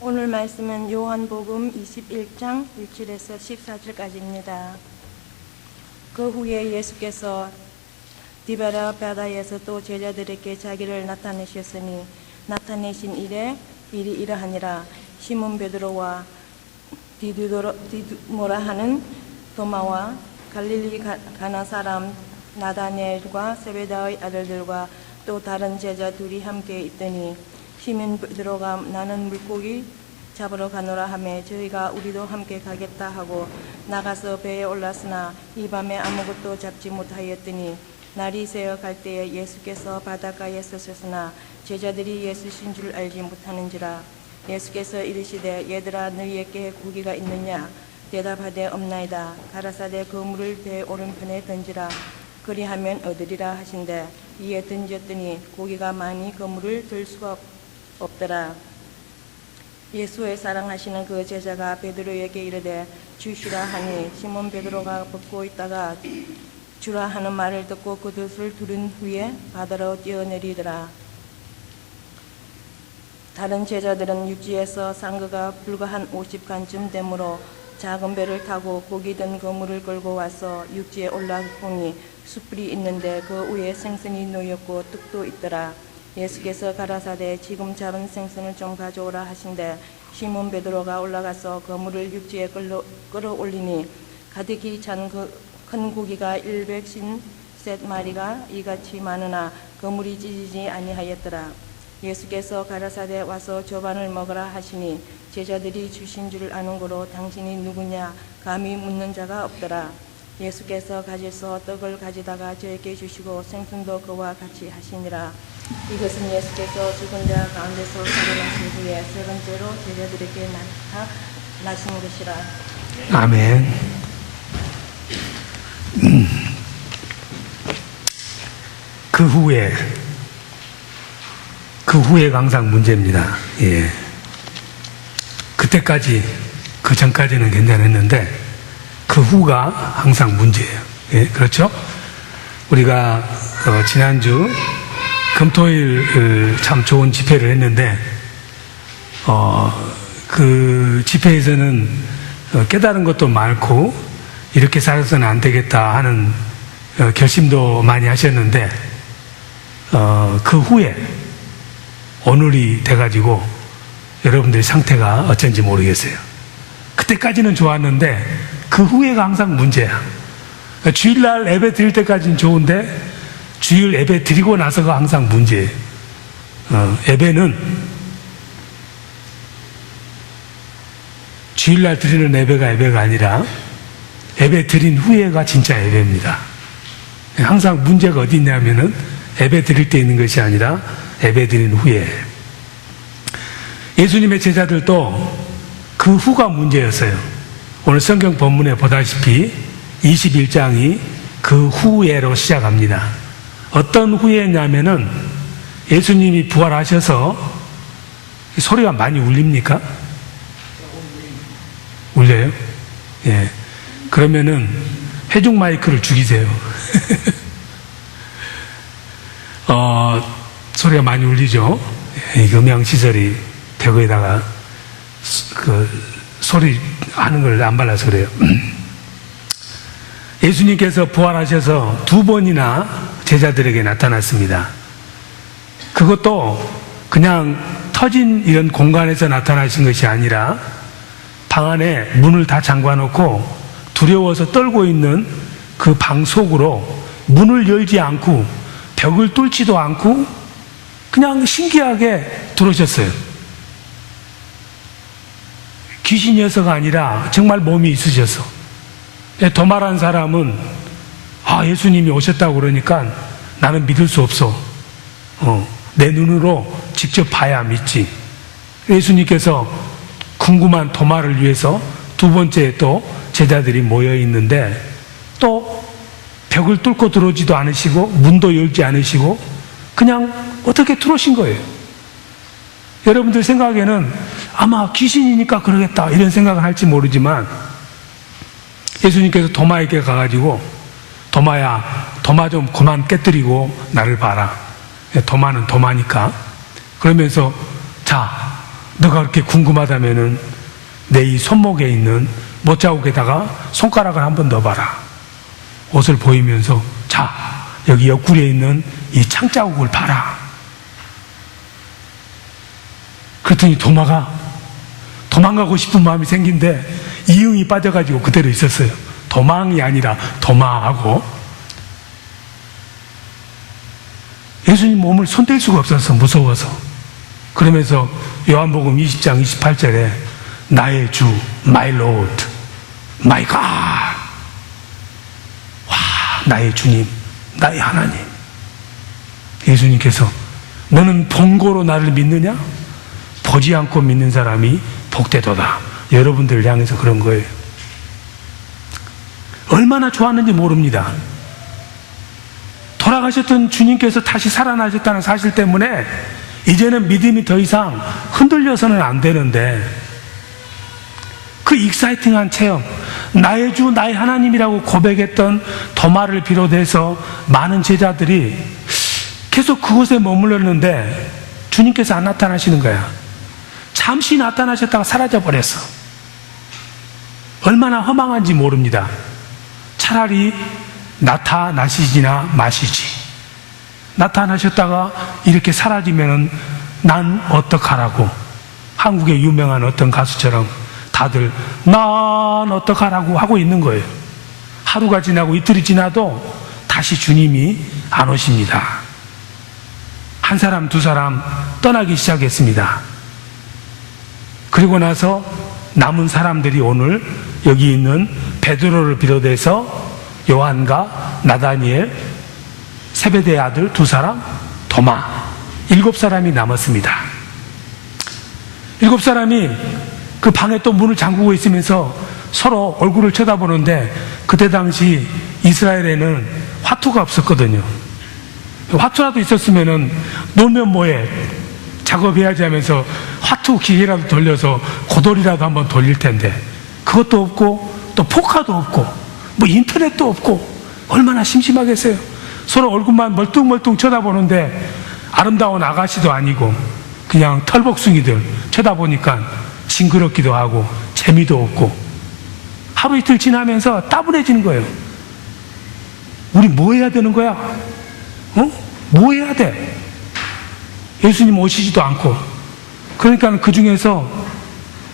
오늘 말씀은 요한복음 21장 1절에서 14절까지입니다. 그 후에 예수께서 디베랴 바다에서 또 제자들에게 자기를 나타내셨으니 나타내신 일이 이러하니라. 시몬 베드로와 디두모라 하는 도마와 갈릴리 가나 사람 나다니엘과 세베다의 아들들과 또 다른 제자 둘이 함께 있더니 시몬 베드로가 나는 물고기 잡으러 가노라 하매 저희가 우리도 함께 가겠다 하고 나가서 배에 올랐으나 이 밤에 아무것도 잡지 못하였더니 날이 새어 갈 때에 예수께서 바닷가에 서셨으나 제자들이 예수신 줄 알지 못하는지라. 예수께서 이르시되 얘들아 너희에게 고기가 있느냐? 대답하되 없나이다. 가라사대 그 물을 배 오른편에 던지라. 그리하면 얻으리라 하신대 이에 던졌더니 고기가 많이 그물을 들 수가 없더라. 예수의 사랑하시는 그 제자가 베드로에게 이르되 주시라 하니 시몬 베드로가 벗고 있다가 주라 하는 말을 듣고 그 뜻을 들은 후에 바다로 뛰어내리더라. 다른 제자들은 육지에서 상거가 불과 한 50간쯤 되므로 작은 배를 타고 고기 든 그물을 끌고 와서 육지에 올라보니 숯불이 있는데 그 위에 생선이 놓였고 떡도 있더라. 예수께서 가라사대 지금 잡은 생선을 좀 가져오라 하신대 시몬 베드로가 올라가서 그물을 육지에 끌어올리니 가득히 찬 그 큰 고기가 153마리가 이같이 많으나 그물이 찢어지지 아니하였더라. 예수께서 가라사대 와서 저반을 먹으라 하시니 제자들이 주신 줄 아는 고로 당신이 누구냐 감히 묻는 자가 없더라. 예수께서 가지서 떡을 가지다가 저에게 주시고 생선도 그와 같이 하시니라. 이것은 예수께서 죽은 자 가운데서 살아나신 후에 세 번째로 제자들에게 나타나신 것이라. 아멘. 그 후에가 항상 문제입니다. 예. 그때까지, 그 전까지는 괜찮았는데, 그 후가 항상 문제예요. 예, 그렇죠? 우리가, 지난주, 금토일 참 좋은 집회를 했는데, 그 집회에서는 깨달은 것도 많고, 이렇게 살아서는 안 되겠다 하는 결심도 많이 하셨는데, 그 후에, 오늘이 돼가지고 여러분들의 상태가 어쩐지 모르겠어요. 그때까지는 좋았는데 그 후에가 항상 문제야. 주일날 예배 드릴 때까지는 좋은데 주일 예배 드리고 나서가 항상 문제예요. 예배는 주일날 드리는 예배가 아니라 예배 드린 후에가 진짜 예배입니다. 항상 문제가 어디 있냐면은 예배 드릴 때 있는 것이 아니라 예배 드린 후에. 예수님의 제자들도 그 후가 문제였어요. 오늘 성경 본문에 보다시피 21장이 그 후에로 시작합니다. 어떤 후에냐면은 예수님이 부활하셔서 소리가 많이 울립니까? 울려요? 예. 그러면은 회중 마이크를 죽이세요. 소리가 많이 울리죠? 음향시설이 벽에다가 소리 하는 걸 안 발라서 그래요. 예수님께서 부활하셔서 2번이나 제자들에게 나타났습니다. 그것도 그냥 터진 이런 공간에서 나타나신 것이 아니라 방 안에 문을 다 잠궈놓고 두려워서 떨고 있는 그 방 속으로 문을 열지 않고 벽을 뚫지도 않고 그냥 신기하게 들어오셨어요. 귀신이어서가 아니라 정말 몸이 있으셔서. 도마란 사람은 예수님이 오셨다고 그러니까 나는 믿을 수 없어. 내 눈으로 직접 봐야 믿지. 예수님께서 궁금한 도마를 위해서 2번째 또 제자들이 모여 있는데 또 벽을 뚫고 들어오지도 않으시고 문도 열지 않으시고 그냥 어떻게 들어오신 거예요. 여러분들 생각에는 아마 귀신이니까 그러겠다 이런 생각을 할지 모르지만 예수님께서 도마에게 가가지고 도마야 도마 좀 그만 깨뜨리고 나를 봐라. 도마는 도마니까. 그러면서 자 너가 그렇게 궁금하다면은 내 이 손목에 있는 못자국에다가 손가락을 한번 넣어봐라. 옷을 보이면서 자, 여기 옆구리에 있는 이 창자국을 봐라. 그랬더니 도마가 도망가고 싶은 마음이 생긴데 이응이 빠져가지고 그대로 있었어요. 도망이 아니라 도마하고. 예수님 몸을 손댈 수가 없어서 무서워서. 그러면서 요한복음 20장 28절에 나의 주, my Lord, my God. 와, 나의 주님, 나의 하나님. 예수님께서 너는 본고로 나를 믿느냐? 보지 않고 믿는 사람이 복되도다. 여러분들을 향해서 그런 거예요. 얼마나 좋았는지 모릅니다. 돌아가셨던 주님께서 다시 살아나셨다는 사실 때문에 이제는 믿음이 더 이상 흔들려서는 안 되는데, 그 익사이팅한 체험, 나의 주 나의 하나님이라고 고백했던 도마를 비롯해서 많은 제자들이 계속 그곳에 머물렀는데 주님께서 안 나타나시는 거야. 잠시 나타나셨다가 사라져 버렸어. 얼마나 허망한지 모릅니다. 차라리 나타나시지나 마시지. 나타나셨다가 이렇게 사라지면은 난 어떡하라고. 한국의 유명한 어떤 가수처럼 다들 난 어떡하라고 하고 있는 거예요. 하루가 지나고 이틀이 지나도 다시 주님이 안 오십니다. 한 사람 두 사람 떠나기 시작했습니다. 그리고 나서 남은 사람들이 오늘 여기 있는 베드로를 비롯해서 요한과 나다니엘, 세베대의 아들 두 사람, 도마, 7사람이 남았습니다. 7사람이 그 방에 또 문을 잠그고 있으면서 서로 얼굴을 쳐다보는데, 그때 당시 이스라엘에는 화투가 없었거든요. 화투라도 있었으면은 놀면 뭐해, 작업해야지 하면서 화투 기계라도 돌려서 고돌이라도 한번 돌릴 텐데, 그것도 없고 또 포카도 없고 뭐 인터넷도 없고 얼마나 심심하겠어요. 서로 얼굴만 멀뚱멀뚱 쳐다보는데 아름다운 아가씨도 아니고 그냥 털복숭이들 쳐다보니까 징그럽기도 하고 재미도 없고, 하루 이틀 지나면서 따분해지는 거예요. 우리 뭐 해야 되는 거야? 뭐 해야 돼? 예수님 오시지도 않고. 그러니까 그 중에서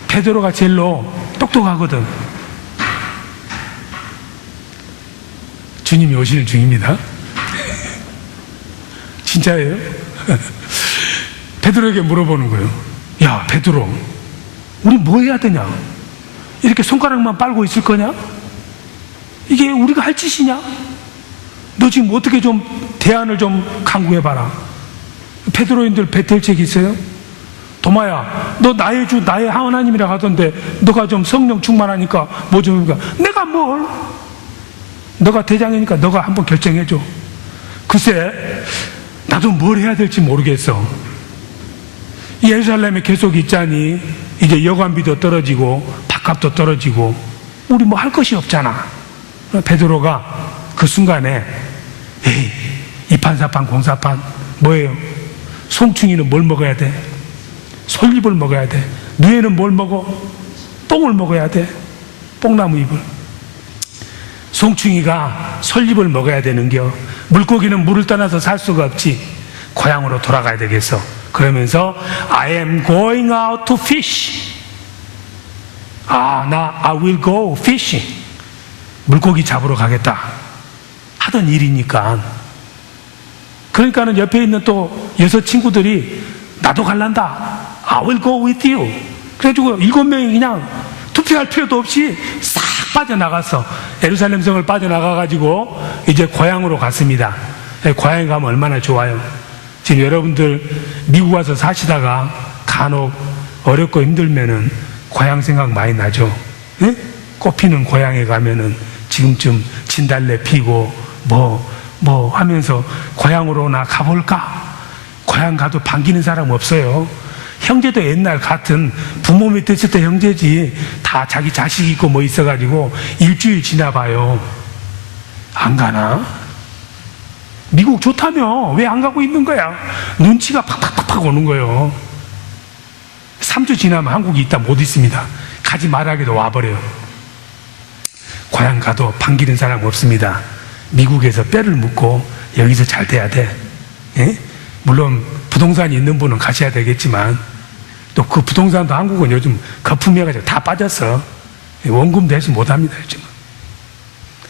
베드로가 제일로 똑똑하거든. 주님이 오시는 중입니다. 진짜예요? 베드로에게 물어보는 거예요. 야, 베드로, 우리 뭐 해야 되냐? 이렇게 손가락만 빨고 있을 거냐? 이게 우리가 할 짓이냐? 너 지금 어떻게 좀 대안을 좀 강구해봐라. 베드로인들 뱉을 책 있어요? 도마야, 너 나의 주 나의 하나님이라 하던데 너가 좀 성령 충만하니까 뭐 좀 해볼까? 내가 뭘? 너가 대장이니까 너가 한번 결정해줘. 글쎄, 나도 뭘 해야 될지 모르겠어. 예루살렘에 계속 있자니 이제 여관비도 떨어지고 밥값도 떨어지고 우리 뭐 할 것이 없잖아. 베드로가 그 순간에 에이, 이판사판 공사판 뭐예요? 송충이는 뭘 먹어야 돼? 솔잎을 먹어야 돼. 누에는 뭘 먹어? 뽕을 먹어야 돼. 뽕나무 잎을. 송충이가 솔잎을 먹어야 되는겨. 물고기는 물을 떠나서 살 수가 없지. 고향으로 돌아가야 되겠어. 그러면서 I am going out to fish. 나 I will go fishing. 물고기 잡으러 가겠다 하던 일이니까. 그러니까는 옆에 있는 또 여섯 친구들이 나도 갈란다. I will go with you. 그래가지고 7명이 그냥 투표할 필요도 없이 싹 빠져나갔어. 예루살렘 성을 빠져나가가지고 이제 고향으로 갔습니다. 고향에 가면 얼마나 좋아요. 지금 여러분들 미국 와서 사시다가 간혹 어렵고 힘들면은 고향 생각 많이 나죠. 예? 꽃피는 고향에 가면은 지금쯤 진달래 피고 뭐 하면서 고향으로 나 가볼까? 고향 가도 반기는 사람 없어요. 형제도 옛날 같은 부모 밑에 있을 때 형제지 다 자기 자식 있고 뭐 있어가지고 일주일 지나봐요. 안 가나? 미국 좋다며 왜 안 가고 있는 거야? 눈치가 팍팍팍팍 오는 거예요. 3주 지나면 한국에 있다 못 있습니다. 가지 말라기도 와버려요. 고향 가도 반기는 사람 없습니다. 미국에서 뼈를 묻고 여기서 잘 돼야 돼. 예? 물론 부동산이 있는 분은 가셔야 되겠지만 또 그 부동산도 한국은 요즘 거품해가지고 다 빠졌어. 원금 대수 못합니다 요즘은.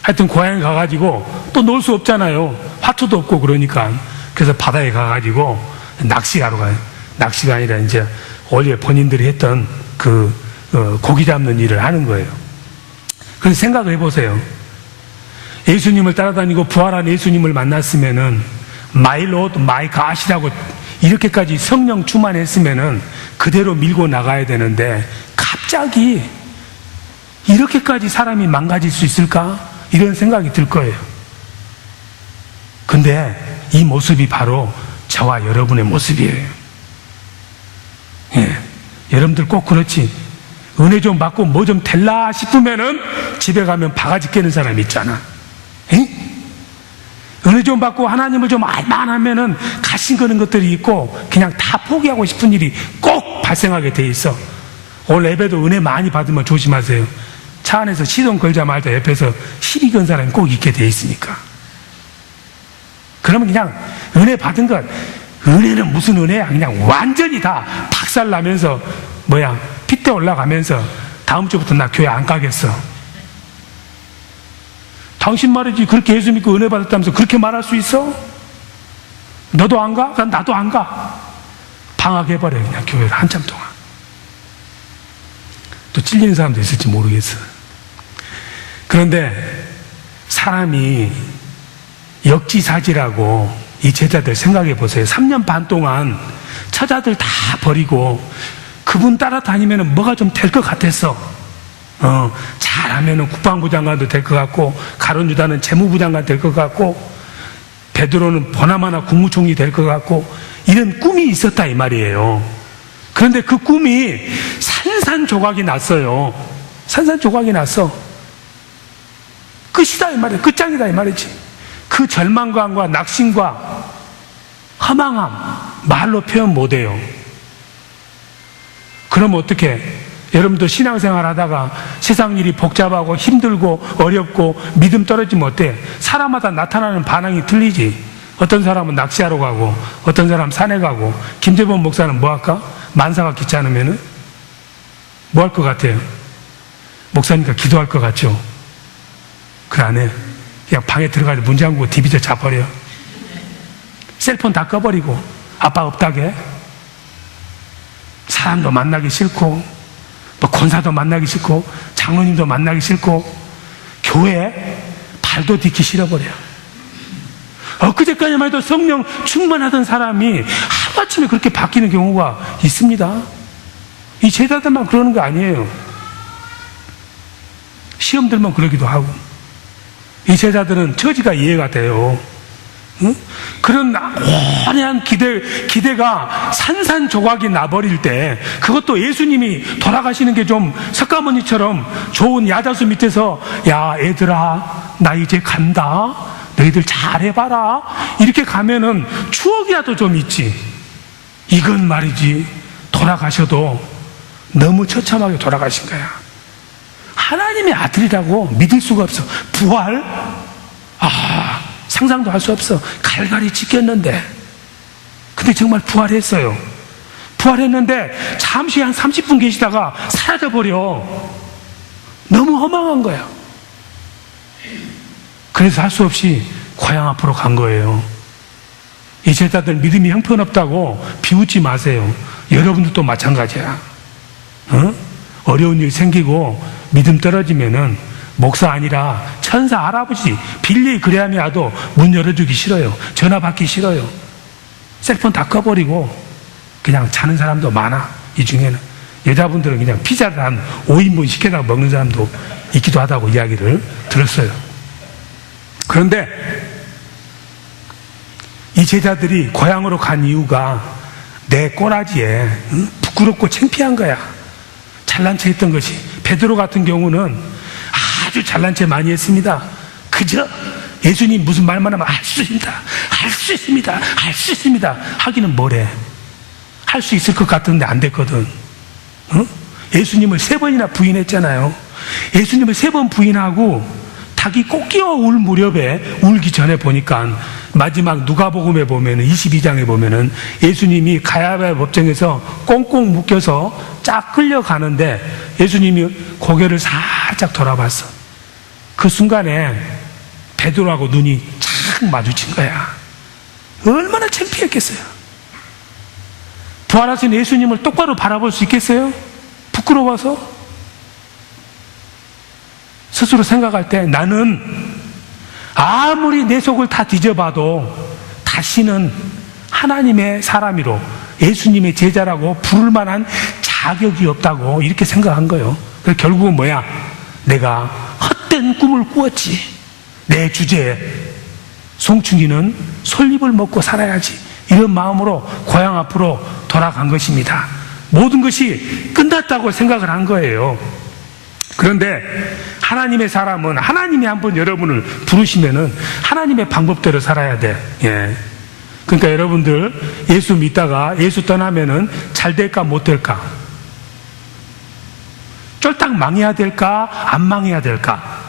하여튼 고향에 가가지고 또 놀 수 없잖아요. 화투도 없고 그러니까. 그래서 바다에 가가지고 낚시하러 가요. 낚시가 아니라 이제 원래 본인들이 했던 고기 잡는 일을 하는 거예요. 그래서 생각을 해보세요. 예수님을 따라다니고 부활한 예수님을 만났으면은 마이 로드 마이 갓이라고 이렇게까지 성령 충만했으면은 그대로 밀고 나가야 되는데 갑자기 이렇게까지 사람이 망가질 수 있을까? 이런 생각이 들 거예요. 근데 이 모습이 바로 저와 여러분의 모습이에요. 예. 여러분들 꼭 그렇지. 은혜 좀 받고 뭐 좀 될라 싶으면은 집에 가면 바가지 깨는 사람 있잖아. 예? 은혜 좀 받고 하나님을 좀 알만 하면은 가신 거는 것들이 있고 그냥 다 포기하고 싶은 일이 꼭 발생하게 돼 있어. 오늘 예배도 은혜 많이 받으면 조심하세요. 차 안에서 시동 걸자마자 옆에서 시비 건 사람이 꼭 있게 돼 있으니까. 그러면 그냥 은혜 받은 것, 은혜는 무슨 은혜야? 그냥 완전히 다 박살 나면서 핏대 올라가면서 다음 주부터 나 교회 안 가겠어. 당신 말이지 그렇게 예수 믿고 은혜 받았다면서 그렇게 말할 수 있어? 너도 안 가? 난 나도 안 가. 방학해버려 그냥 교회를 한참 동안. 또 찔리는 사람도 있을지 모르겠어. 그런데 사람이 역지사지라고 이 제자들 생각해 보세요. 3년 반 동안 처자들 다 버리고 그분 따라다니면 뭐가 좀 될 것 같았어. 잘하면 국방부 장관도 될 것 같고 가룟 유다는 재무부 장관 될 것 같고 베드로는 보나마나 국무총리 될 것 같고 이런 꿈이 있었다 이 말이에요. 그런데 그 꿈이 산산조각이 났어요. 산산조각이 났어. 끝이다 이 말이에요. 끝장이다 이 말이지. 그 절망감과 낙심과 허망함 말로 표현 못해요. 그럼 어떻게? 여러분도 신앙생활 하다가 세상 일이 복잡하고 힘들고 어렵고 믿음 떨어지면 어때? 사람마다 나타나는 반응이 틀리지. 어떤 사람은 낚시하러 가고 어떤 사람은 산에 가고 김재범 목사는 뭐 할까? 만사가 귀찮으면은 뭐 할 것 같아요? 목사니까 기도할 것 같죠? 그래 안 해. 그냥 방에 들어가서 문 잠그고 디비저 자버려. 셀폰 다 꺼버리고 아빠 없다게. 사람도 만나기 싫고 뭐 권사도 만나기 싫고 장로님도 만나기 싫고 교회 발도 딛기 싫어버려요. 엊그제까지만 해도 성령 충만하던 사람이 하루아침에 그렇게 바뀌는 경우가 있습니다. 이 제자들만 그러는 거 아니에요. 시험들만 그러기도 하고. 이 제자들은 처지가 이해가 돼요. 응? 그런 오래한 기대가 산산조각이 나버릴 때 그것도 예수님이 돌아가시는 게 좀 석가모니처럼 좋은 야자수 밑에서 야 애들아 나 이제 간다 너희들 잘해봐라 이렇게 가면은 추억이라도 좀 있지. 이건 말이지 돌아가셔도 너무 처참하게 돌아가신 거야. 하나님의 아들이라고 믿을 수가 없어. 부활? 상상도 할 수 없어. 갈갈이 찢겼는데. 근데 정말 부활했어요. 부활했는데 잠시 한 30분 계시다가 사라져버려. 너무 허망한 거야. 그래서 할 수 없이 고향 앞으로 간 거예요. 이 제자들 믿음이 형편없다고 비웃지 마세요. 여러분들도 마찬가지야. 어려운 일 생기고 믿음 떨어지면은 목사 아니라 천사 할아버지 빌리 그레함이라도 문 열어주기 싫어요. 전화 받기 싫어요. 셀폰 다 꺼버리고 그냥 자는 사람도 많아. 이 중에는 여자분들은 그냥 피자를 한 5인분 시켜다 먹는 사람도 있기도 하다고 이야기를 들었어요. 그런데 이 제자들이 고향으로 간 이유가 내 꼬라지에 부끄럽고 창피한 거야. 잘난 체 했던 것이. 베드로 같은 경우는 아주 잘난 체 많이 했습니다. 그저 예수님 무슨 말만 하면 할 수 있습니다. 할 수 있습니다. 할 수 있습니다. 하기는 뭐래. 할 수 있을 것 같은데 안 됐거든. 예수님을 3번이나 부인했잖아요. 예수님을 3번 부인하고 닭이 꼭 끼어 울 무렵에 울기 전에 보니까 마지막 누가복음에 보면은 22장에 보면은 예수님이 가야바의 법정에서 꽁꽁 묶여서 쫙 끌려가는데 예수님이 고개를 살짝 돌아봤어. 그 순간에 베드로하고 눈이 착 마주친 거야. 얼마나 창피했겠어요. 부활하신 예수님을 똑바로 바라볼 수 있겠어요? 부끄러워서? 스스로 생각할 때 나는 아무리 내 속을 다 뒤져봐도 다시는 하나님의 사람이로 예수님의 제자라고 부를 만한 자격이 없다고 이렇게 생각한 거예요. 그래서 결국은 뭐야? 내가 헛된 꿈을 꾸었지. 내 주제에 송충이는 솔잎을 먹고 살아야지. 이런 마음으로 고향 앞으로 돌아간 것입니다. 모든 것이 끝났다고 생각을 한 거예요. 그런데 하나님의 사람은 하나님이 한번 여러분을 부르시면은 하나님의 방법대로 살아야 돼. 예. 그러니까 여러분들 예수 믿다가 예수 떠나면은 잘 될까 못 될까? 쫄딱 망해야 될까? 안 망해야 될까?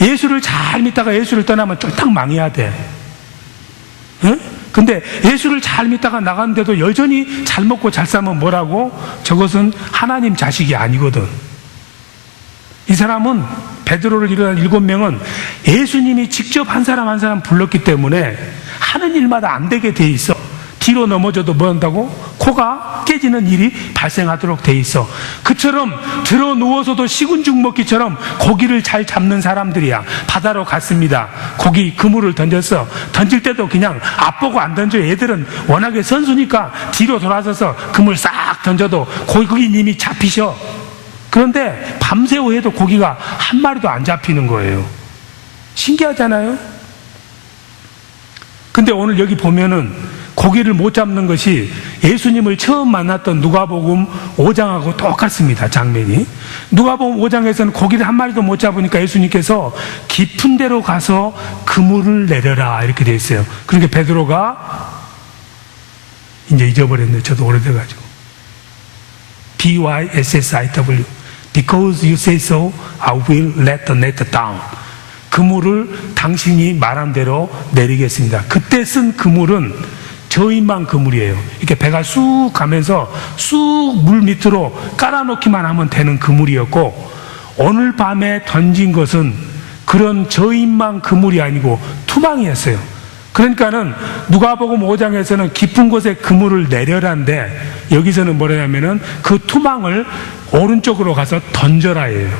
예수를 잘 믿다가 예수를 떠나면 쫄딱 망해야 돼. 응? 근데 예수를 잘 믿다가 나갔는데도 여전히 잘 먹고 잘 살면 뭐라고? 저것은 하나님 자식이 아니거든. 이 사람은 베드로를 일어난 7명은 예수님이 직접 한 사람 한 사람 불렀기 때문에 하는 일마다 안 되게 돼 있어. 뒤로 넘어져도 뭐 한다고? 코가 깨지는 일이 발생하도록 돼 있어. 그처럼 들어 누워서도 식은 죽 먹기처럼 고기를 잘 잡는 사람들이야. 바다로 갔습니다. 고기 그물을 던졌어. 던질 때도 그냥 앞보고 안 던져. 얘들은 워낙에 선수니까 뒤로 돌아서서 그물 싹 던져도 고기님이 잡히셔. 그런데 밤새워 해도 고기가 한 마리도 안 잡히는 거예요. 신기하잖아요? 근데 오늘 여기 보면은 고기를 못 잡는 것이 예수님을 처음 만났던 누가복음 5장하고 똑같습니다. 장면이. 누가복음 5장에서는 고기를 한 마리도 못 잡으니까 예수님께서 깊은 데로 가서 그물을 내려라 이렇게 돼 있어요. 그러니까 베드로가 이제 잊어버렸네. 저도 오래돼가지고. BYSSIW Because you say so, I will let the net down. 그물을 당신이 말한 대로 내리겠습니다. 그때 쓴 그물은 저인만 그물이에요. 이렇게 배가 쑥 가면서 쑥 물 밑으로 깔아놓기만 하면 되는 그물이었고, 오늘 밤에 던진 것은 그런 저인만 그물이 아니고 투망이었어요. 그러니까는 누가복음 5장에서는 깊은 곳에 그물을 내려라인데 여기서는 뭐냐면은 그 투망을 오른쪽으로 가서 던져라예요.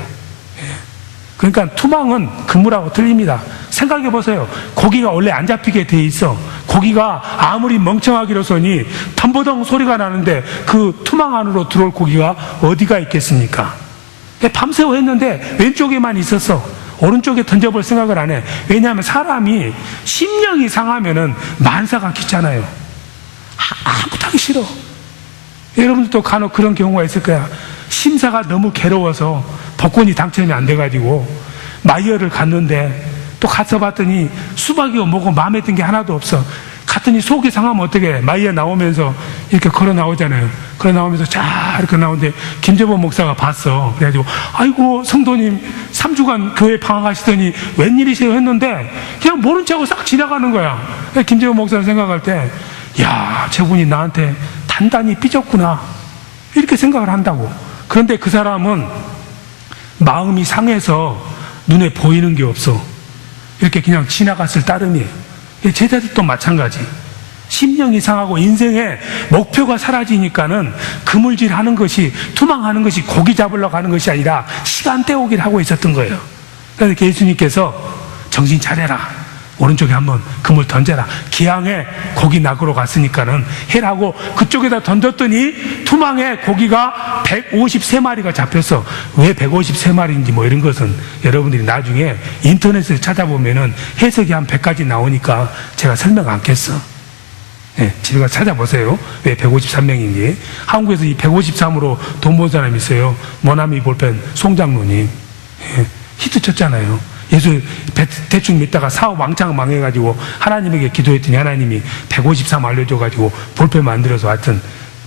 그러니까 투망은 그물하고 틀립니다. 생각해 보세요. 고기가 원래 안 잡히게 돼 있어. 고기가 아무리 멍청하기로서니 덤버덩 소리가 나는데 그 투망 안으로 들어올 고기가 어디가 있겠습니까? 밤새워 했는데 왼쪽에만 있었어. 오른쪽에 던져볼 생각을 안 해. 왜냐하면 사람이 심령이 상하면은 만사가 귀찮아요. 아무것도 하기 싫어. 여러분들도 간혹 그런 경우가 있을 거야. 심사가 너무 괴로워서 복권이 당첨이 안 돼가지고 마이어를 갔는데 또 가서 봤더니 수박이고 뭐고 마음에 든 게 하나도 없어. 갔더니 속이 상하면 어떻게 해? 마이어 나오면서 이렇게 걸어 나오잖아요. 걸어 나오면서 쫙 이렇게 나오는데 김재범 목사가 봤어. 그래가지고 아이고 성도님 3주간 교회 방황하시더니 웬일이세요 했는데 그냥 모른 척하고 싹 지나가는 거야. 김재범 목사를 생각할 때 야, 저분이 나한테 단단히 삐졌구나 이렇게 생각을 한다고. 그런데 그 사람은 마음이 상해서 눈에 보이는 게 없어. 이렇게 그냥 지나갔을 따름이에요. 제자들도 마찬가지. 심령이 상하고 인생의 목표가 사라지니까는 그물질 하는 것이, 투망하는 것이 고기 잡으러 가는 것이 아니라 시간 때우기를 하고 있었던 거예요. 그래서 예수님께서 정신 차려라. 오른쪽에 한번 그물 던져라. 기왕에 고기 낚으러 갔으니까는 해라고 그쪽에다 던졌더니 투망에 고기가 153마리가 잡혔어. 왜 153마리인지 뭐 이런 것은 여러분들이 나중에 인터넷에 찾아보면은 해석이 한 100가지 나오니까 제가 설명 않겠어. 네, 집에 가서 찾아보세요. 왜 153명인지. 한국에서 이 153으로 돈 번 사람이 있어요. 모나미 볼펜 송장로님. 네, 히트 쳤잖아요. 예수 대충 믿다가 사업 왕창 망해가지고 하나님에게 기도했더니 하나님이 153 알려줘가지고 볼펜 만들어서 하여튼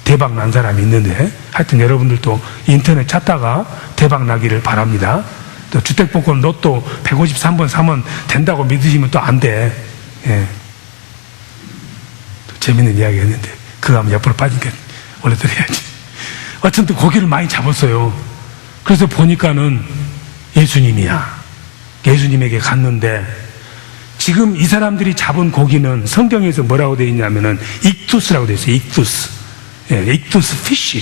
대박 난 사람이 있는데, 하여튼 여러분들도 인터넷 찾다가 대박 나기를 바랍니다. 또 주택복권 로또 153번 사면 된다고 믿으시면 또 안 돼. 예. 또 재밌는 이야기 했는데, 그거 하면 옆으로 빠지니까 원래 드려야지. 어쨌든 고기를 많이 잡았어요. 그래서 보니까는 예수님이야. 예수님에게 갔는데, 지금 이 사람들이 잡은 고기는 성경에서 뭐라고 되어 있냐면은 익투스라고 되어 있어요. 익투스. 예, 익투스 피쉬.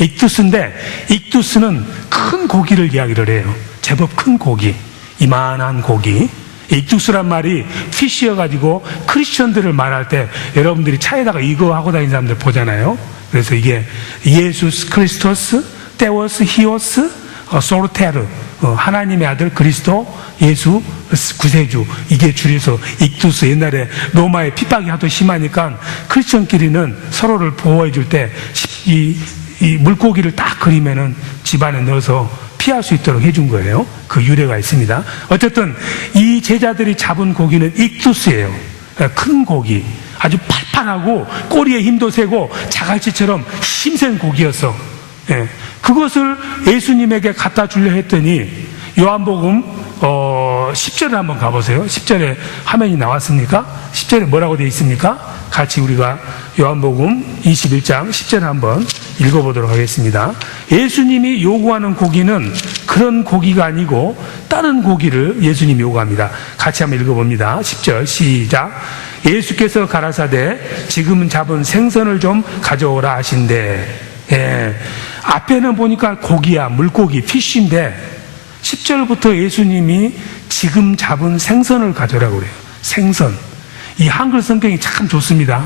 익투스인데, 익투스는 큰 고기를 이야기를 해요. 제법 큰 고기. 이만한 고기. 익투스란 말이 피쉬여가지고 크리스천들을 말할 때 여러분들이 차에다가 이거 하고 다니는 사람들 보잖아요. 그래서 이게 예수스 크리스토스, 테오스, 히오스, 소르테르, 하나님의 아들 그리스도, 예수, 구세주, 이게 줄여서 익투스. 옛날에 로마에 핍박이 하도 심하니까 크리스천끼리는 서로를 보호해 줄 때 이 물고기를 딱 그리면은 집안에 넣어서 피할 수 있도록 해준 거예요. 그 유래가 있습니다. 어쨌든 이 제자들이 잡은 고기는 익투스예요. 큰 고기, 아주 팔팔하고 꼬리에 힘도 세고 자갈치처럼 힘센 고기였어. 예. 그것을 예수님에게 갖다 주려 했더니 요한복음 10절에 한번 가보세요. 10절에 화면이 나왔습니까? 10절에 뭐라고 되어 있습니까? 같이 우리가 요한복음 21장 10절에 한번 읽어보도록 하겠습니다. 예수님이 요구하는 고기는 그런 고기가 아니고 다른 고기를 예수님이 요구합니다. 같이 한번 읽어봅니다. 10절 시작. 예수께서 가라사대 지금 잡은 생선을 좀 가져오라 하신대. 예. 앞에는 보니까 고기야, 물고기, 피쉬인데 10절부터 예수님이 지금 잡은 생선을 가져오라고 그래요. 생선. 이 한글 성경이 참 좋습니다.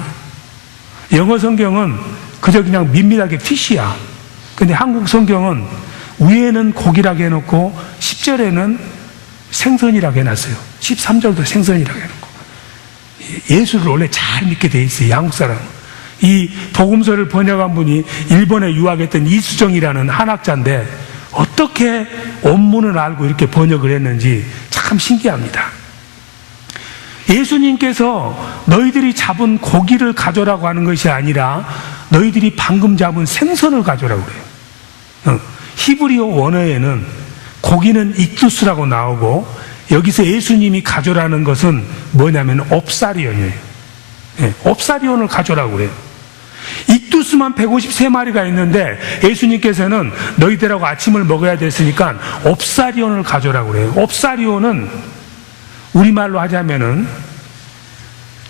영어 성경은 그저 그냥 민민하게 피쉬야. 근데 한국 성경은 위에는 고기라고 해놓고 10절에는 생선이라고 해놨어요. 13절도 생선이라고 해놓고. 예수를 원래 잘 믿게 돼 있어요. 한국 사람은. 이 복음서를 번역한 분이 일본에 유학했던 이수정이라는 한학자인데 어떻게 원문을 알고 이렇게 번역을 했는지 참 신기합니다. 예수님께서 너희들이 잡은 고기를 가져라고 하는 것이 아니라 너희들이 방금 잡은 생선을 가져라고 그래요. 히브리어 원어에는 고기는 익투스라고 나오고 여기서 예수님이 가져라는 것은 뭐냐면 옵사리온이에요. 네, 옵사리온을 가져라고 그래요. 익투스만 153마리가 있는데 예수님께서는 너희들하고 아침을 먹어야 됐으니까 옵사리온을 가져라고 그래요. 옵사리온은 우리말로 하자면은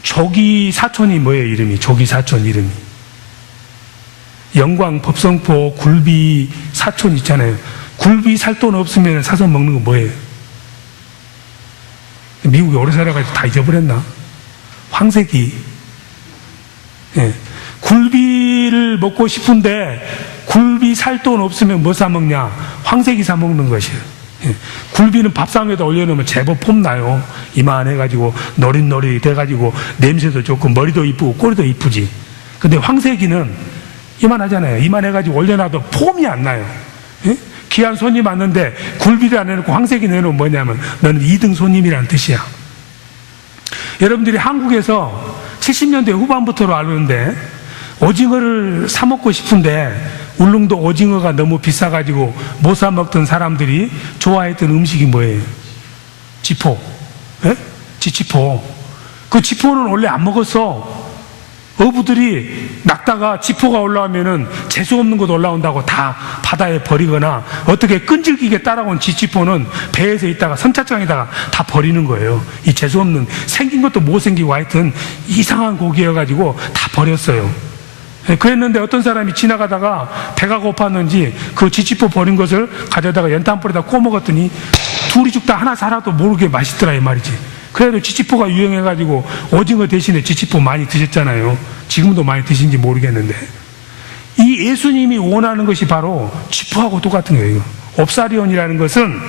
조기 사촌이 뭐예요? 이름이 조기 사촌 이름이 영광 법성포 굴비 사촌 있잖아요. 굴비 살 돈 없으면 사서 먹는 거 뭐예요? 미국에 오래 살아가지고 다 잊어버렸나? 황새기. 예. 굴비를 먹고 싶은데 굴비 살 돈 없으면 뭐 사 먹냐? 황새기 사 먹는 것이에요. 예. 굴비는 밥상에다 올려놓으면 제법 폼나요. 이만해가지고 노릿노릿 해가지고 냄새도 좋고 머리도 이쁘고 꼬리도 이쁘지. 근데 황새기는 이만하잖아요. 이만해가지고 올려놔도 폼이 안 나요. 예? 귀한 손님 왔는데 굴비를 안 해놓고 황새기 내놓으면 뭐냐면 너는 2등 손님이라는 뜻이야. 여러분들이 한국에서 70년대 후반부터로 알았는데 오징어를 사 먹고 싶은데 울릉도 오징어가 너무 비싸가지고 못 사 먹던 사람들이 좋아했던 음식이 뭐예요? 지포. 예? 지치포. 그 지포는 원래 안 먹었어. 어부들이 낚다가 지포가 올라오면은 재수없는 곳 올라온다고 다 바다에 버리거나 어떻게 끈질기게 따라온 지치포는 배에서 있다가 선착장에다가 다 버리는 거예요. 이 재수없는 생긴 것도 못생기고 하여튼 이상한 고기여가지고 다 버렸어요. 그랬는데 어떤 사람이 지나가다가 배가 고팠는지 그 지치포 버린 것을 가져다가 연탄불에다 구워 먹었더니 둘이 죽다 하나 살아도 모르게 맛있더라 이 말이지. 그래도 지치포가 유행해가지고 오징어 대신에 지치포 많이 드셨잖아요. 지금도 많이 드신지 모르겠는데 이 예수님이 원하는 것이 바로 지포하고 똑같은 거예요. 옵사리온이라는 것은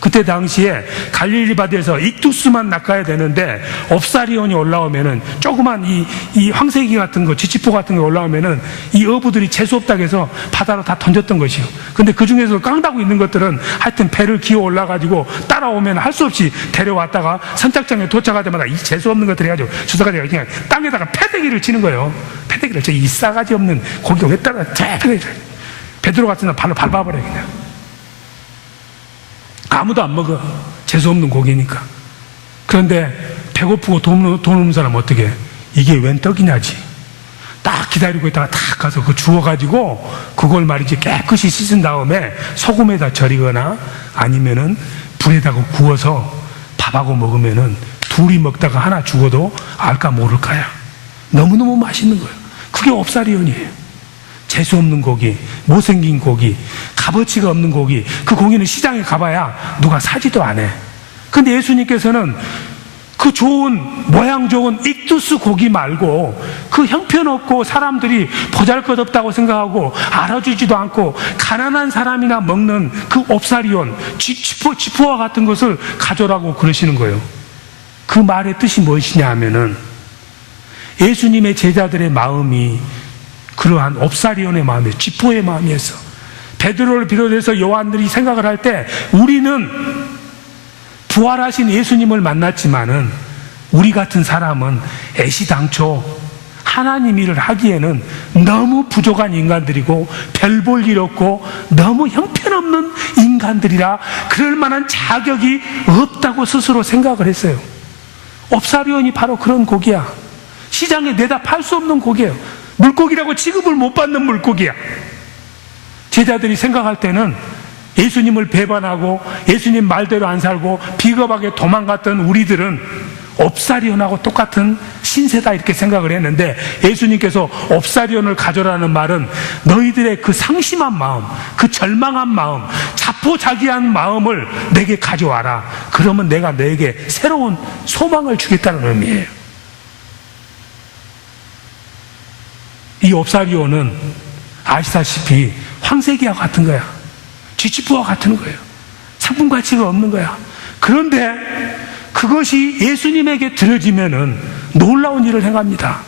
그때 당시에 갈릴리 바다에서 익두스만 낚아야 되는데 옵사리온이 올라오면은 조그만 이 황새기 같은 거, 쥐치포 같은 거 올라오면은 이 어부들이 재수없다고 해서 바다로 다 던졌던 것이요. 근데 그 중에서 깡다고 있는 것들은 하여튼 배를 기어 올라가지고 따라오면 할 수 없이 데려왔다가 선착장에 도착할 때마다 이 재수없는 것들이 해가지고 주사가지고 그냥 땅에다가 패대기를 치는 거예요. 패대기를 이 싸가지 없는 고기가 왜 따라 패대기를. 베드로 같은 날 발로 밟아버려 그냥. 아무도 안 먹어. 재수없는 고기니까. 그런데 배고프고 돈 없는 사람 어떻게 해? 이게 웬 떡이냐지. 딱 기다리고 있다가 딱 가서 그 주워가지고 그걸 말이지 깨끗이 씻은 다음에 소금에다 절이거나 아니면은 불에다가 구워서 밥하고 먹으면은 둘이 먹다가 하나 죽어도 알까 모를까야. 너무너무 맛있는 거예요. 그게 옵사리온이에요. 재수없는 고기, 못생긴 고기, 값어치가 없는 고기. 그 고기는 시장에 가봐야 누가 사지도 않아. 근데 예수님께서는 그 좋은, 모양 좋은 익두스 고기 말고 그 형편없고 사람들이 보잘것없다고 생각하고 알아주지도 않고 가난한 사람이나 먹는 그 옵사리온, 지푸와 같은 것을 가져라고 그러시는 거예요. 그 말의 뜻이 무엇이냐 하면은 예수님의 제자들의 마음이 그러한 옵사리온의 마음이에요. 지포의 마음이었어. 베드로를 비롯해서 요한들이 생각을 할 때 우리는 부활하신 예수님을 만났지만은 우리 같은 사람은 애시당초 하나님 일을 하기에는 너무 부족한 인간들이고 별 볼 일 없고 너무 형편없는 인간들이라 그럴 만한 자격이 없다고 스스로 생각을 했어요. 옵사리온이 바로 그런 고기야. 시장에 내다 팔 수 없는 고기예요. 물고기라고 취급을 못 받는 물고기야. 제자들이 생각할 때는 예수님을 배반하고 예수님 말대로 안 살고 비겁하게 도망갔던 우리들은 옵사리온하고 똑같은 신세다 이렇게 생각을 했는데 예수님께서 옵사리온을 가져라는 말은 너희들의 그 상심한 마음, 그 절망한 마음, 자포자기한 마음을 내게 가져와라. 그러면 내가 너에게 새로운 소망을 주겠다는 의미예요. 이 옵사리온은 아시다시피 황새기와 같은 거야. 쥐치푸와 같은 거예요. 상품 가치가 없는 거야. 그런데 그것이 예수님에게 들어지면은 놀라운 일을 행합니다.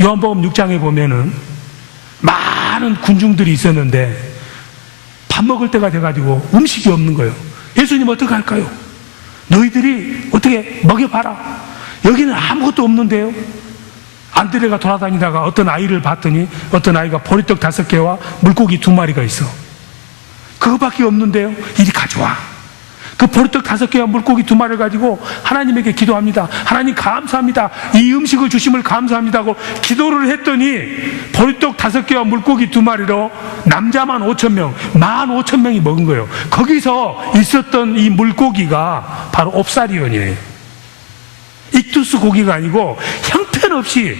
요한복음 6장에 보면은 많은 군중들이 있었는데 밥 먹을 때가 돼가지고 음식이 없는 거예요. 예수님 어떻게 할까요? 너희들이 어떻게 먹여봐라. 여기는 아무것도 없는데요. 안드레가 돌아다니다가 어떤 아이를 봤더니 어떤 아이가 보리떡 5개와 물고기 2마리가 있어. 그거밖에 없는데요. 이리 가져와. 그 보리떡 5개와 물고기 2마리를 가지고 하나님에게 기도합니다. 하나님 감사합니다. 이 음식을 주심을 감사합니다 하고 기도를 했더니 보리떡 5개와 물고기 2마리로 남자만 5,000명, 15,000명이 먹은 거예요. 거기서 있었던 이 물고기가 바로 옵사리온이에요. 익두스 고기가 아니고 형편없이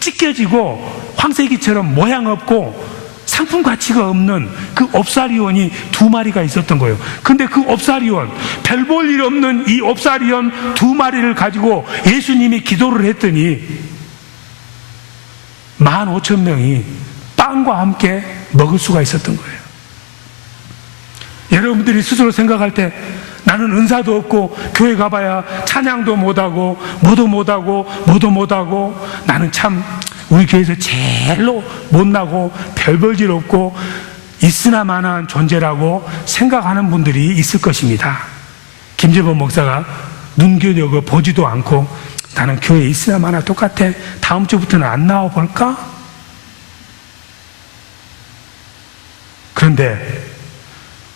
찢겨지고 황새기처럼 모양 없고 상품 가치가 없는 그 옵사리온이 2마리가 있었던 거예요. 근데 그 옵사리온, 별 볼 일 없는 이 옵사리온 2마리를 가지고 예수님이 기도를 했더니 15,000명이 빵과 함께 먹을 수가 있었던 거예요. 여러분들이 스스로 생각할 때 나는 은사도 없고 교회 가봐야 찬양도 못하고 뭐도 못하고 나는 참 우리 교회에서 제일로 못나고 별 볼 일 없고 있으나마나한 존재라고 생각하는 분들이 있을 것입니다. 김재범 목사가 눈겨겨고 보지도 않고 나는 교회에 있으나마나 똑같아. 다음 주부터는 안 나와 볼까? 그런데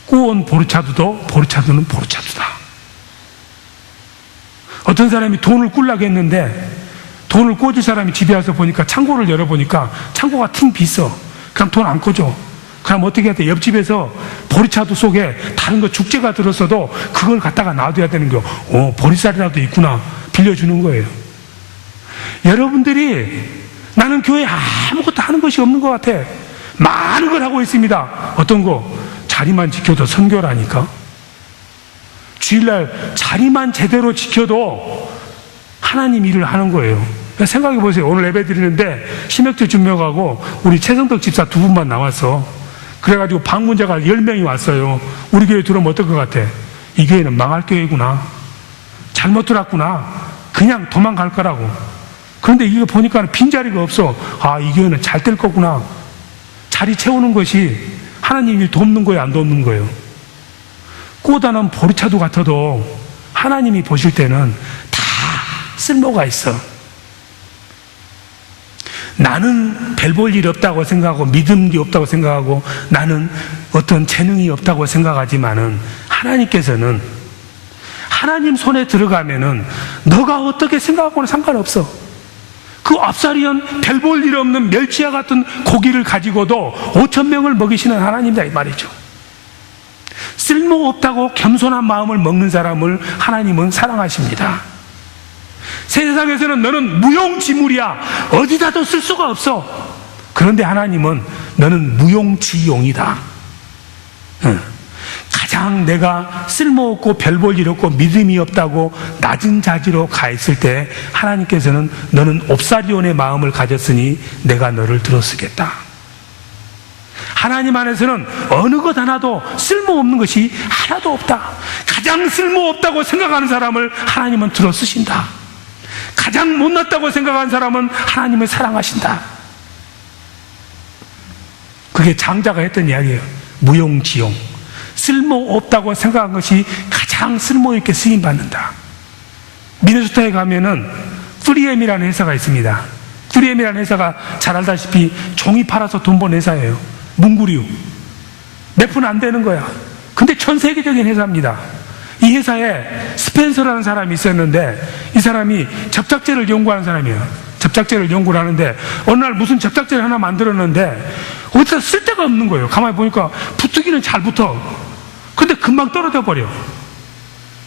꾸온 보르차두도 보르차두는 보르차두다. 어떤 사람이 돈을 꿀라고 했는데 돈을 꽂을 사람이 집에 와서 보니까 창고를 열어보니까 창고가 팅 비어. 그럼 돈 안 꽂아. 그럼 어떻게 해야 돼? 옆집에서 보리차두 속에 다른 거 죽재가 들었어도 그걸 갖다가 놔둬야 되는 거. 보리쌀이라도 있구나. 빌려주는 거예요. 여러분들이 나는 교회에 아무것도 하는 것이 없는 것 같아. 많은 걸 하고 있습니다. 어떤 거? 자리만 지켜도 선교라니까. 주일날 자리만 제대로 지켜도 하나님 일을 하는 거예요. 생각해 보세요. 오늘 예배 드리는데 심혁재 준명하고 우리 최성덕 집사 2분만 나왔어. 그래가지고 방문자가 10명이 왔어요. 우리 교회 들어오면 어떨 것 같아? 이 교회는 망할 교회구나. 잘못 들었구나. 그냥 도망갈 거라고. 그런데 이거 보니까 빈자리가 없어. 아, 이 교회는 잘 될 거구나. 자리 채우는 것이 하나님이 돕는 거예요, 안 돕는 거예요? 꼬다는 보리차도 같아도 하나님이 보실 때는 다 쓸모가 있어. 나는 별 볼 일 없다고 생각하고 믿음이 없다고 생각하고 나는 어떤 재능이 없다고 생각하지만은 하나님께서는 하나님 손에 들어가면은 너가 어떻게 생각하고는 상관없어. 그 압사리온 별 볼 일 없는 멸치와 같은 고기를 가지고도 5,000명을 먹이시는 하나님이다 이 말이죠. 쓸모없다고 겸손한 마음을 먹는 사람을 하나님은 사랑하십니다. 세상에서는 너는 무용지물이야. 어디다도 쓸 수가 없어. 그런데 하나님은 너는 무용지용이다. 가장 내가 쓸모없고 별 볼 일 없고 믿음이 없다고 낮은 자지로 가 있을 때 하나님께서는 너는 옵사리온의 마음을 가졌으니 내가 너를 들어쓰겠다. 하나님 안에서는 어느 것 하나도 쓸모없는 것이 하나도 없다. 가장 쓸모없다고 생각하는 사람을 하나님은 들어쓰신다. 가장 못났다고 생각하는 사람은 하나님을 사랑하신다. 그게 장자가 했던 이야기예요. 무용지용. 쓸모없다고 생각한 것이 가장 쓸모있게 쓰임받는다. 미네소타에 가면은 3M이라는 회사가 있습니다. 3M이라는 회사가 잘 알다시피 종이 팔아서 돈 번 회사예요. 문구류. 몇 푼 안 되는 거야. 근데 전 세계적인 회사입니다. 이 회사에 스펜서라는 사람이 있었는데 이 사람이 접착제를 연구하는 사람이에요. 접착제를 연구를 하는데 어느 날 무슨 접착제를 하나 만들었는데 어디다 쓸 데가 없는 거예요. 가만히 보니까 붙기는 잘 붙어. 근데 금방 떨어져 버려.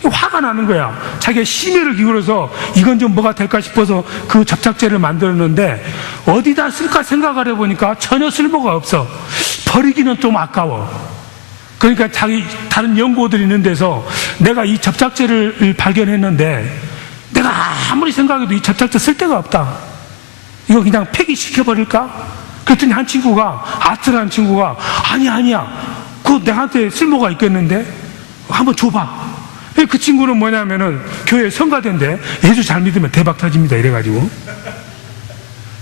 화가 나는 거야. 자기가 심혈을 기울여서 이건 좀 뭐가 될까 싶어서 그 접착제를 만들었는데 어디다 쓸까 생각을 해보니까 전혀 쓸모가 없어. 버리기는 좀 아까워. 그러니까 자기 다른 연구원들이 있는 데서 내가 이 접착제를 발견했는데 내가 아무리 생각해도 이 접착제 쓸 데가 없다. 이거 그냥 폐기시켜버릴까? 그랬더니 한 친구가, 아트라는 친구가 아니야. 그거 내한테 쓸모가 있겠는데? 한번 줘봐. 그 친구는 뭐냐면은 교회 성가대인데 예수 잘 믿으면 대박 터집니다. 이래가지고.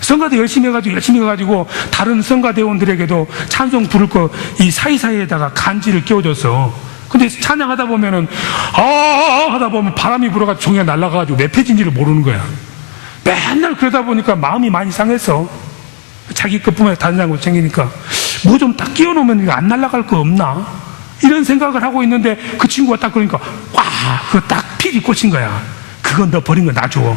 성가대 열심히 해가지고 다른 성가대원들에게도 찬송 부를 거 이 사이사이에다가 간지를 끼워줬어. 근데 찬양하다 보면은 하다 보면 바람이 불어가지고 종이가 날아가가지고 몇 페이지인지를 모르는 거야. 맨날 그러다 보니까 마음이 많이 상했어. 자기 것뿐만 아니라 다른 사람 것 챙기니까 뭐 좀 딱 끼워놓으면 이거 안 날아갈 거 없나? 이런 생각을 하고 있는데 그 친구가 딱 그러니까 와 그거 딱 필이 꽂힌 거야. 그건 너 버린 거 나 줘.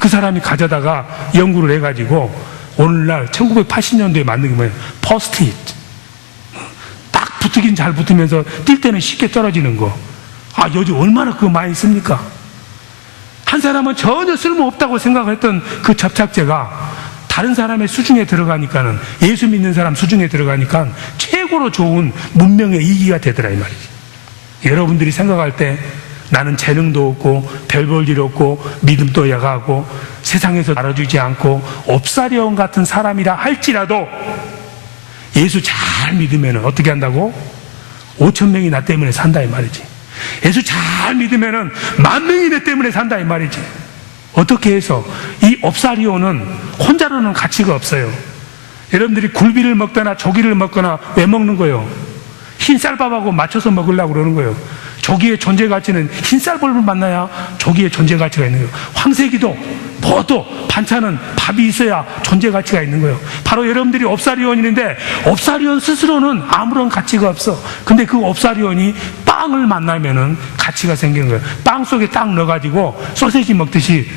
그 사람이 가져다가 연구를 해가지고 오늘날 1980년도에 만든 게 뭐예요? 포스트잇. 딱 붙긴 잘 붙으면서 뛸 때는 쉽게 떨어지는 거. 아 요즘 얼마나 그거 많이 씁니까? 한 사람은 전혀 쓸모없다고 생각했던 그 접착제가 다른 사람의 수중에 들어가니까는 예수 믿는 사람 수중에 들어가니까 최고로 좋은 문명의 이기가 되더라 이 말이지. 여러분들이 생각할 때 나는 재능도 없고 별 볼 일 없고 믿음도 약하고 세상에서 알아주지 않고 옵사리온 같은 사람이라 할지라도 예수 잘 믿으면 어떻게 한다고? 5,000명이 나 때문에 산다 이 말이지. 예수 잘 믿으면 10,000명이 내 때문에 산다 이 말이지. 어떻게 해서 이 옵사리온은 혼자로는 가치가 없어요. 여러분들이 굴비를 먹거나 조기를 먹거나 왜 먹는 거예요? 흰 쌀밥하고 맞춰서 먹으려고 그러는 거예요. 조기의 존재 가치는 흰 쌀밥을 만나야 조기의 존재 가치가 있는 거예요. 황새기도 뭐도 반찬은 밥이 있어야 존재 가치가 있는 거예요. 바로 여러분들이 옵사리온인데 옵사리온 스스로는 아무런 가치가 없어. 근데 그 옵사리온이 빵을 만나면은 가치가 생기는 거예요. 빵 속에 딱 넣어가지고 소세지 먹듯이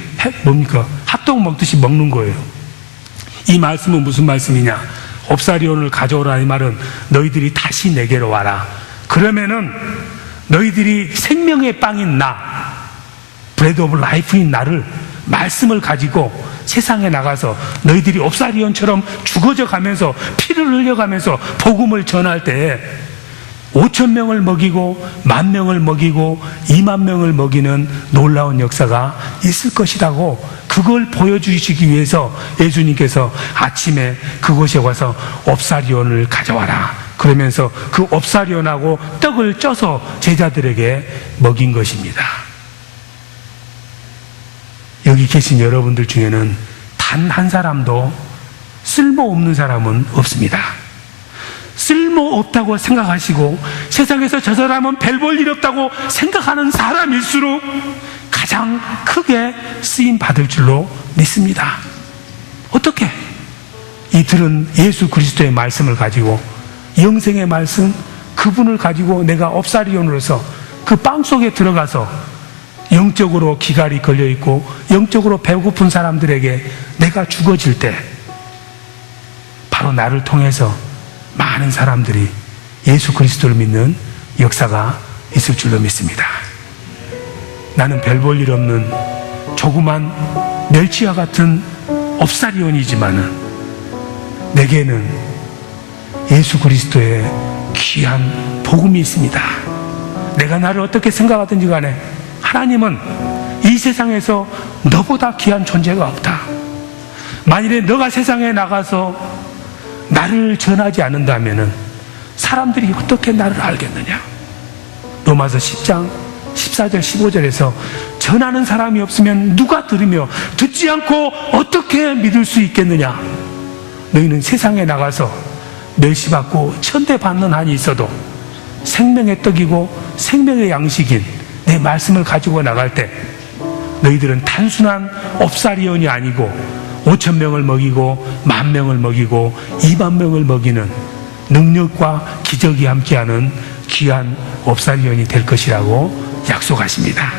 뭡니까? 핫도그 먹듯이 먹는 거예요. 이 말씀은 무슨 말씀이냐? 옵사리온을 가져오라 이 말은 너희들이 다시 내게로 와라. 그러면은 너희들이 생명의 빵인 나, 브레드 오브 라이프인 나를 말씀을 가지고 세상에 나가서 너희들이 옵사리온처럼 죽어져 가면서 피를 흘려가면서 복음을 전할 때에 5,000명을 먹이고 10,000명을 먹이고 20,000명을 먹이는 놀라운 역사가 있을 것이라고 그걸 보여주시기 위해서 예수님께서 아침에 그곳에 와서 옵사리온을 가져와라 그러면서 그 옵사리온하고 떡을 쪄서 제자들에게 먹인 것입니다. 여기 계신 여러분들 중에는 단 한 사람도 쓸모없는 사람은 없습니다. 쓸모없다고 생각하시고 세상에서 저 사람은 별 볼 일 없다고 생각하는 사람일수록 가장 크게 쓰임 받을 줄로 믿습니다. 어떻게? 이 들은 예수 그리스도의 말씀을 가지고, 영생의 말씀, 그분을 가지고 내가 옵사리온으로서 그 빵 속에 들어가서 영적으로 기갈이 걸려있고 영적으로 배고픈 사람들에게 내가 죽어질 때 바로 나를 통해서 많은 사람들이 예수 그리스도를 믿는 역사가 있을 줄로 믿습니다. 나는 별 볼 일 없는 조그만 멸치와 같은 옵사리온이지만은 내게는 예수 그리스도의 귀한 복음이 있습니다. 내가 나를 어떻게 생각하든지 간에 하나님은 이 세상에서 너보다 귀한 존재가 없다. 만일에 너가 세상에 나가서 나를 전하지 않는다면은 사람들이 어떻게 나를 알겠느냐? 로마서 10장 14절 15절에서 전하는 사람이 없으면 누가 들으며 듣지 않고 어떻게 믿을 수 있겠느냐? 너희는 세상에 나가서 멸시받고 천대받는 한이 있어도 생명의 떡이고 생명의 양식인 내 말씀을 가지고 나갈 때 너희들은 단순한 옵사리온이 아니고 5,000명을 먹이고 10,000명을 먹이고 20,000명을 먹이는 능력과 기적이 함께하는 귀한 옵사리온이 될 것이라고 약속하십니다.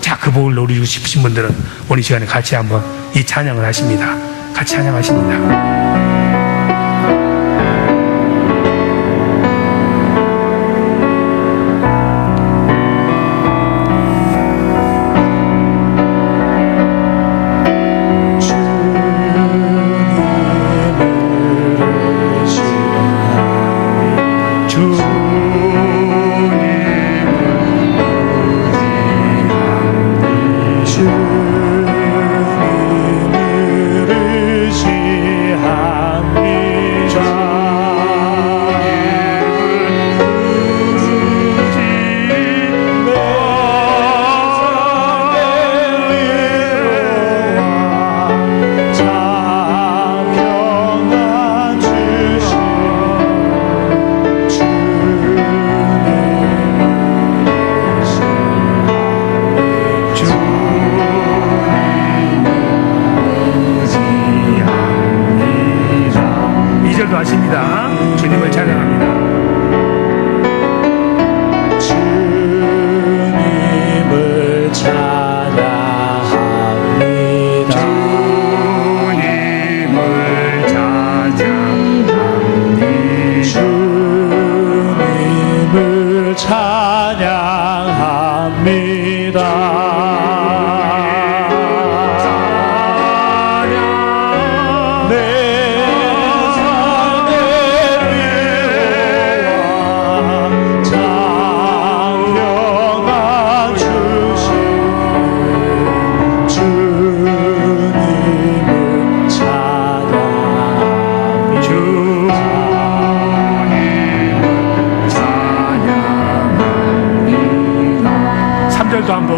자, 그 복을 누리고 싶으신 분들은 오늘 시간에 같이 한번 이 찬양을 하십니다. 같이 찬양하십니다. 하십니다. 주님을 찬양합니다.